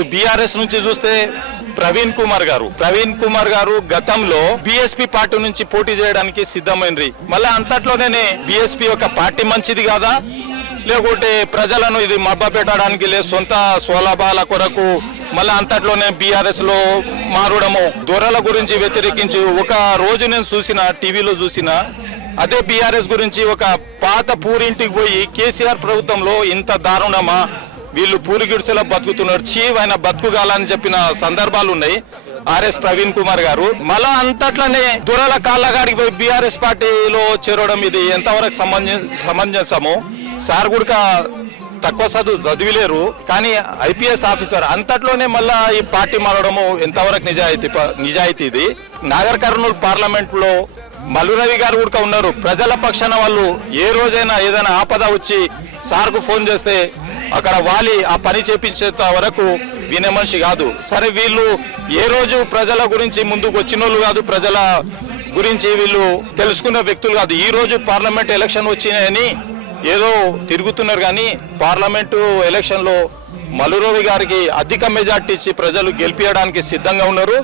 ఇప్పుడు బీఆర్ఎస్ నుంచి చూస్తే ప్రవీణ్ కుమార్ గారు. ప్రవీణ్ కుమార్ గారు గతంలో బీఎస్పీ పార్టీ నుంచి పోటీ చేయడానికి సిద్ధమైనరి మళ్ళీ అంతట్లోనే బీఎస్పీ యొక్క పార్టీ మంచిది కాదా? లేకుంటే ప్రజలను ఇది మబ్బ పెట్టడానికి లే సొంత స్వలాభాల కొరకు మళ్ళీ అంతట్లోనే బీఆర్ఎస్లో మారడము దొరల గురించి వ్యతిరేకించి ఒక రోజు నేను చూసిన టీవీలో చూసిన అదే బీఆర్ఎస్ గురించి ఒక పాత పూరింటికి పోయి కేసీఆర్ ప్రభుత్వంలో ఇంత దారుణమా? వీళ్ళు పూరి బతుకుతున్నారు. చీవ్ ఆయన బతుకుగాలని చెప్పిన సందర్భాలు ఉన్నాయి. ఆర్ఎస్ ప్రవీణ్ కుమార్ గారు మళ్ళా అంతట్లోనే దొరల కాళ్ళగాడికి పోయి బీఆర్ఎస్ పార్టీలో చేరడం ఇది ఎంతవరకు సమంజ సమంజసము? సార్ కూడా తక్కువ చదువు చదివిలేరు. కానీ ఐపీఎస్ ఆఫీసర్ అంతట్లోనే మళ్ళా ఈ పార్టీ మారడము ఎంతవరకు నిజాయితీ ప- నిజాయితీ ఇది? నాగర్ కర్నూలు పార్లమెంట్లో మల్లురవి గారు కూడా ఉన్నారు. ప్రజల పక్షాన వాళ్ళు ఏ రోజైనా ఏదైనా ఆపద వచ్చి సార్కు ఫోన్ చేస్తే అక్కడ వాలి ఆ పని చేపించేంత వరకు వినే మనిషి కాదు. సరే వీళ్ళు ఏ రోజు ప్రజల గురించి ముందుకు వచ్చిన వాళ్ళు కాదు ప్రజల గురించి వీళ్ళు తెలుసుకున్న వ్యక్తులు కాదు. ఈ రోజు పార్లమెంట్ ఎలక్షన్ వచ్చినాయని ఏదో తిరుగుతున్నారు కానీ పార్లమెంటు ఎలక్షన్లో మలురవి గారికి అధిక మెజార్టీ ఇచ్చి ప్రజలు గెలిపించడానికి సిద్ధంగా ఉన్నారు.